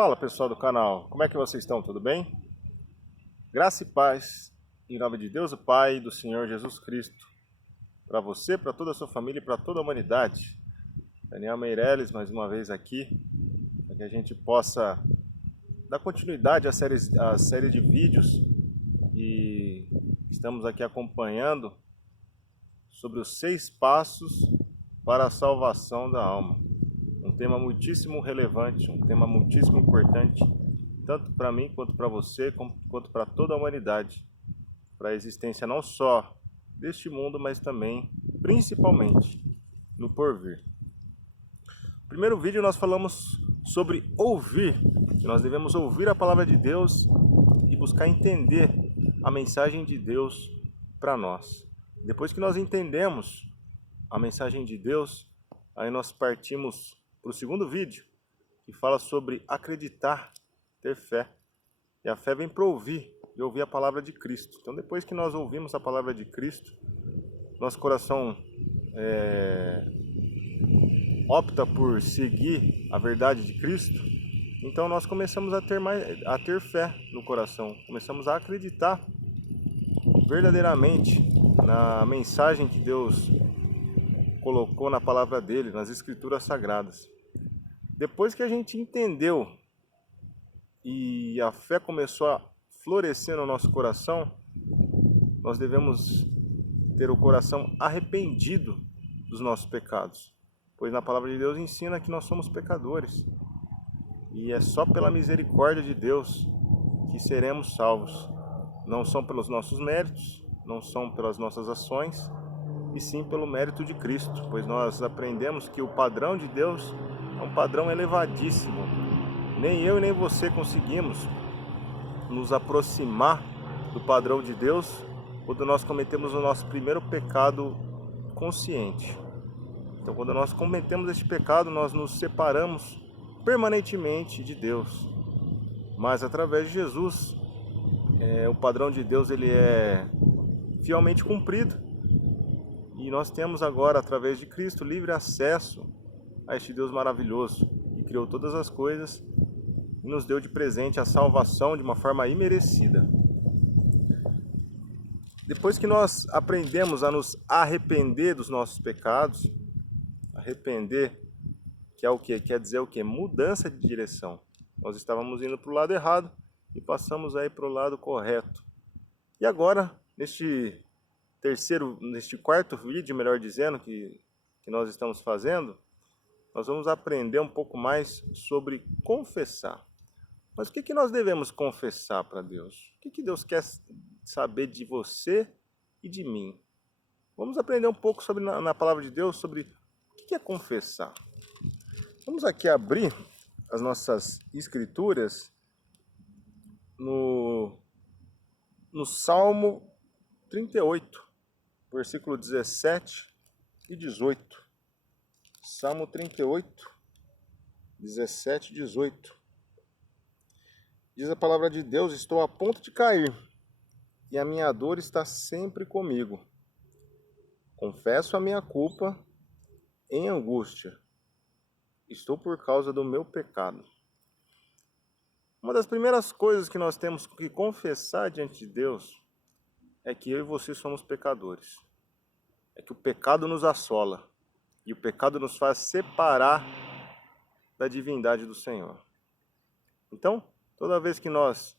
Fala pessoal do canal, como é que vocês estão? Tudo bem? Graça e paz em nome de Deus o Pai e do Senhor Jesus Cristo para você, para toda a sua família e para toda a humanidade. Daniel Meireles mais uma vez aqui para que a gente possa dar continuidade à série de vídeos e estamos aqui acompanhando sobre os 6 passos para a salvação da alma. Um tema muitíssimo relevante, um tema muitíssimo importante, tanto para mim, quanto para você, quanto para toda a humanidade, para a existência não só deste mundo, mas também, principalmente, no porvir. No primeiro vídeo nós falamos sobre ouvir, que nós devemos ouvir a palavra de Deus e buscar entender a mensagem de Deus para nós. Depois que nós entendemos a mensagem de Deus, aí nós partimos para o segundo vídeo, que fala sobre acreditar, ter fé. E a fé vem para ouvir, e ouvir a palavra de Cristo. Então depois que nós ouvimos a palavra de Cristo, nosso coração opta por seguir a verdade de Cristo, então nós começamos a ter fé no coração, começamos a acreditar verdadeiramente na mensagem que Deus colocou na palavra dele, nas escrituras sagradas. Depois que a gente entendeu e a fé começou a florescer no nosso coração, nós devemos ter o coração arrependido dos nossos pecados, pois na palavra de Deus ensina que nós somos pecadores e é só pela misericórdia de Deus que seremos salvos. Não são pelos nossos méritos, não são pelas nossas ações, e sim pelo mérito de Cristo, pois nós aprendemos que o padrão de Deus é um padrão elevadíssimo. Nem eu e nem você conseguimos nos aproximar do padrão de Deus quando nós cometemos o nosso primeiro pecado consciente. Então, quando nós cometemos este pecado, nós nos separamos permanentemente de Deus. Mas através de Jesus, o padrão de Deus ele é fielmente cumprido. E nós temos agora, através de Cristo, livre acesso a este Deus maravilhoso, que criou todas as coisas e nos deu de presente a salvação de uma forma imerecida. Depois que nós aprendemos a nos arrepender dos nossos pecados, arrepender, que é o que? Quer dizer o que? Mudança de direção. Nós estávamos indo para o lado errado e passamos aí para o lado correto. E agora, neste quarto vídeo, melhor dizendo, que nós estamos fazendo, nós vamos aprender um pouco mais sobre confessar. Mas o que nós devemos confessar para Deus? O que Deus quer saber de você e de mim? Vamos aprender um pouco sobre, na palavra de Deus sobre o que é confessar. Vamos aqui abrir as nossas escrituras no Salmo 38, versículo 17 e 18. Salmo 38, 17 e 18. Diz a palavra de Deus: estou a ponto de cair, e a minha dor está sempre comigo. Confesso a minha culpa em angústia. Estou por causa do meu pecado. Uma das primeiras coisas que nós temos que confessar diante de Deus é que eu e você somos pecadores. É que o pecado nos assola. E o pecado nos faz separar da divindade do Senhor. Então, toda vez que nós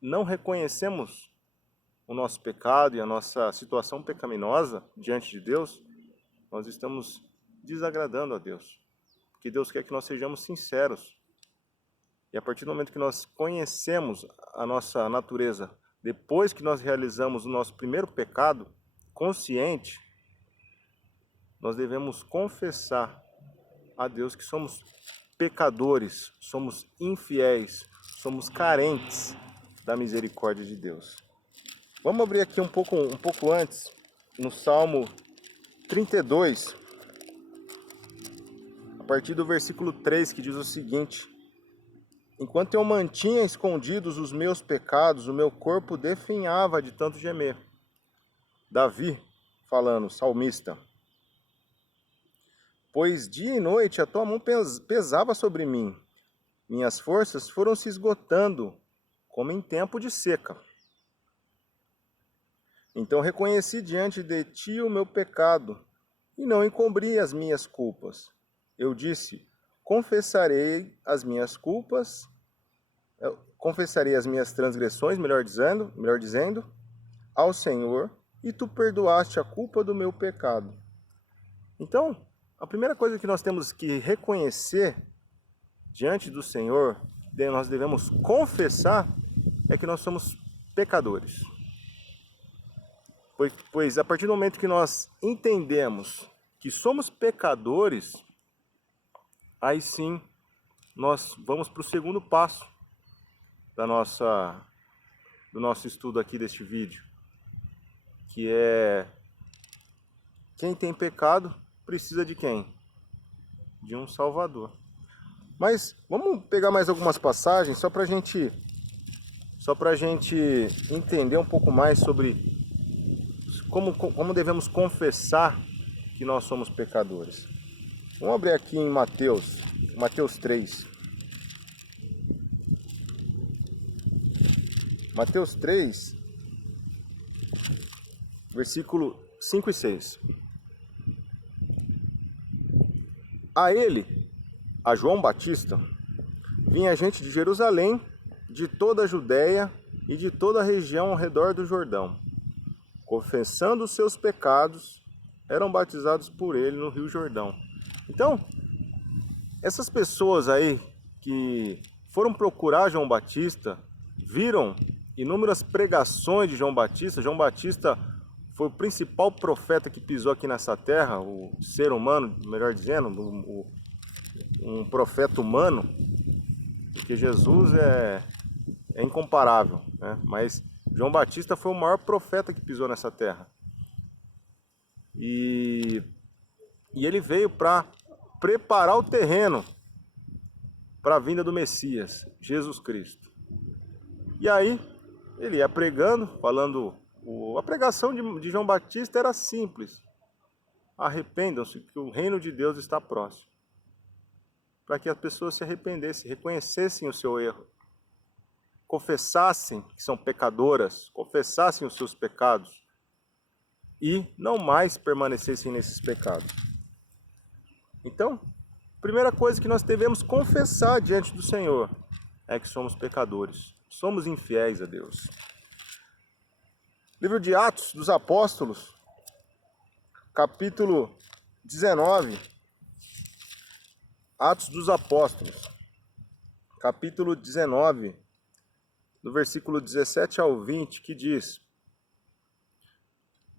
não reconhecemos o nosso pecado e a nossa situação pecaminosa diante de Deus, nós estamos desagradando a Deus. Porque Deus quer que nós sejamos sinceros. E a partir do momento que nós conhecemos a nossa natureza, depois que nós realizamos o nosso primeiro pecado consciente, nós devemos confessar a Deus que somos pecadores, somos infiéis, somos carentes da misericórdia de Deus. Vamos abrir aqui um pouco antes, no Salmo 32, a partir do versículo 3, que diz o seguinte: enquanto eu mantinha escondidos os meus pecados, o meu corpo definhava de tanto gemer. Davi falando, salmista: pois dia e noite a tua mão pesava sobre mim. minhas forças foram se esgotando, como em tempo de seca. Então reconheci diante de ti o meu pecado, e não encobri as minhas culpas. Eu disse, confessarei as minhas transgressões, melhor dizendo, ao Senhor, e tu perdoaste a culpa do meu pecado. Então, a primeira coisa que nós temos que reconhecer diante do Senhor, nós devemos confessar, é que nós somos pecadores. Pois a partir do momento que nós entendemos que somos pecadores, aí sim nós vamos para o segundo passo do nosso estudo aqui deste vídeo, que é: quem tem pecado precisa de quem? De um Salvador. Mas vamos pegar mais algumas passagens só para a gente entender um pouco mais sobre como devemos confessar que nós somos pecadores. Vamos abrir aqui em Mateus 3. Mateus 3, versículo 5 e 6. A João Batista, vinha gente de Jerusalém, de toda a Judéia e de toda a região ao redor do Jordão. Confessando os seus pecados, eram batizados por ele no Rio Jordão. Então, essas pessoas aí que foram procurar João Batista, viram inúmeras pregações de João Batista. João Batista foi o principal profeta que pisou aqui nessa terra, o ser humano, melhor dizendo, um profeta humano, porque Jesus é incomparável, né? Mas João Batista foi o maior profeta que pisou nessa terra. E ele veio para preparar o terreno para a vinda do Messias, Jesus Cristo. E aí, ele ia pregando, falando... A pregação de João Batista era simples. Arrependam-se, que o reino de Deus está próximo. Para que as pessoas se arrependessem, reconhecessem o seu erro, confessassem que são pecadoras, confessassem os seus pecados e não mais permanecessem nesses pecados. Então, a primeira coisa que nós devemos confessar diante do Senhor é que somos pecadores, somos infiéis a Deus. Livro de Atos dos Apóstolos, capítulo 19. Atos dos Apóstolos, capítulo 19, no versículo 17 ao 20, que diz: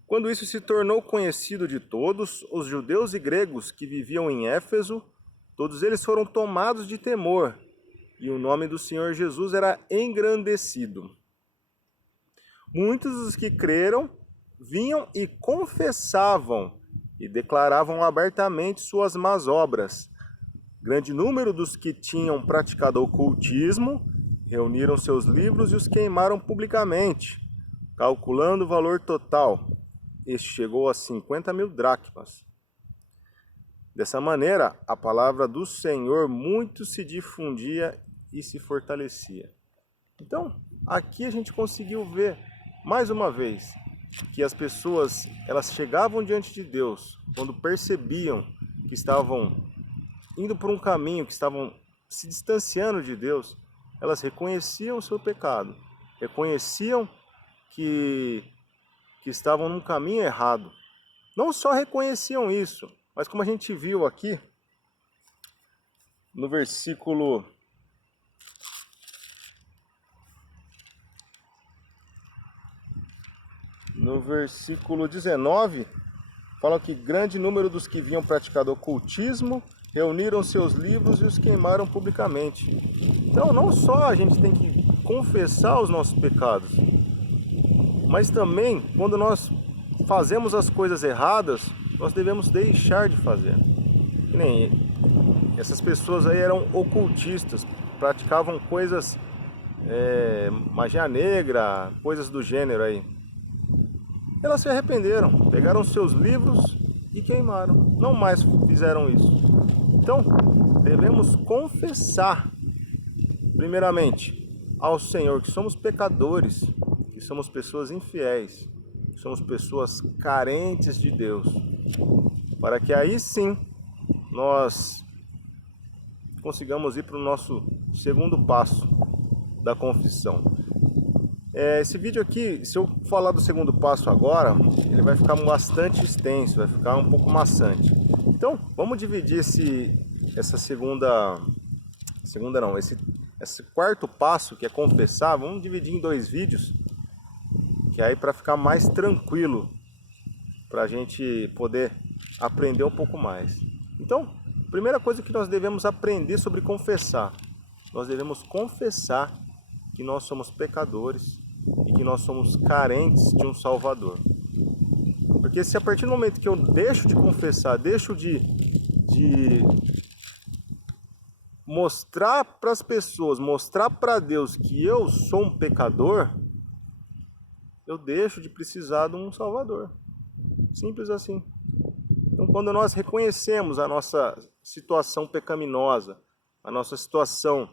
Quando isso se tornou conhecido de todos, os judeus e gregos que viviam em Éfeso, todos eles foram tomados de temor, e o nome do Senhor Jesus era engrandecido. Muitos dos que creram vinham e confessavam e declaravam abertamente suas más obras. Grande número dos que tinham praticado ocultismo reuniram seus livros e os queimaram publicamente, calculando o valor total. Este chegou a 50.000 dracmas. Dessa maneira, a palavra do Senhor muito se difundia e se fortalecia. Então, aqui a gente conseguiu ver, mais uma vez, que as pessoas, elas chegavam diante de Deus quando percebiam que estavam indo por um caminho, que estavam se distanciando de Deus. Elas reconheciam o seu pecado, reconheciam que estavam num caminho errado. Não só reconheciam isso, mas como a gente viu aqui, no versículo 19, fala que grande número dos que vinham praticando ocultismo reuniram seus livros e os queimaram publicamente. Então, não só a gente tem que confessar os nossos pecados, mas também, quando nós fazemos as coisas erradas, nós devemos deixar de fazer. Que nem essas pessoas aí eram ocultistas, praticavam coisas, magia negra, coisas do gênero aí. Elas se arrependeram, pegaram seus livros e queimaram, não mais fizeram isso. Então, devemos confessar primeiramente, ao Senhor, que somos pecadores, que somos pessoas infiéis, que somos pessoas carentes de Deus, para que aí sim nós consigamos ir para o nosso segundo passo da confissão. Esse vídeo aqui, se eu falar do segundo passo agora, ele vai ficar bastante extenso, vai ficar um pouco maçante. Então, vamos dividir esse quarto passo, que é confessar, vamos dividir em 2 vídeos, que aí para ficar mais tranquilo, para a gente poder aprender um pouco mais. Então, primeira coisa que nós devemos aprender sobre confessar, nós devemos confessar que nós somos pecadores e que nós somos carentes de um Salvador. Porque se a partir do momento que eu deixo de confessar, deixo de mostrar para as pessoas, mostrar para Deus que eu sou um pecador, eu deixo de precisar de um Salvador. Simples assim. Então, quando nós reconhecemos a nossa situação pecaminosa, a nossa situação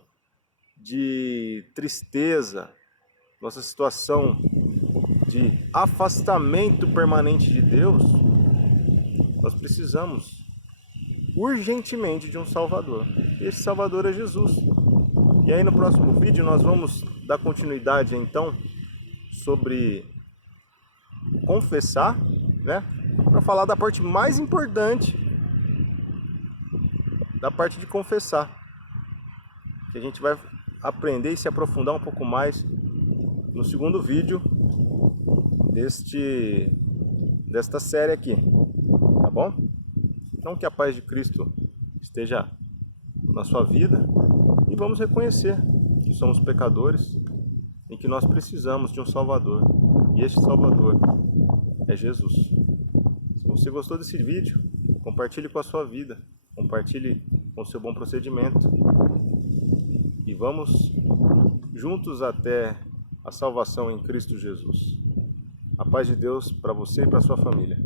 de tristeza, nossa situação de afastamento permanente de Deus, nós precisamos urgentemente de um Salvador. E esse Salvador é Jesus. E aí no próximo vídeo nós vamos dar continuidade então sobre confessar, né? Para falar da parte mais importante da parte de confessar, que a gente vai aprender e se aprofundar um pouco mais no segundo vídeo desta série aqui, tá bom? Então que a paz de Cristo esteja na sua vida e vamos reconhecer que somos pecadores e que nós precisamos de um Salvador, e este Salvador é Jesus. Se você gostou desse vídeo, compartilhe com a sua vida, compartilhe com o seu bom procedimento e vamos juntos até a salvação em Cristo Jesus. A paz de Deus para você e para sua família.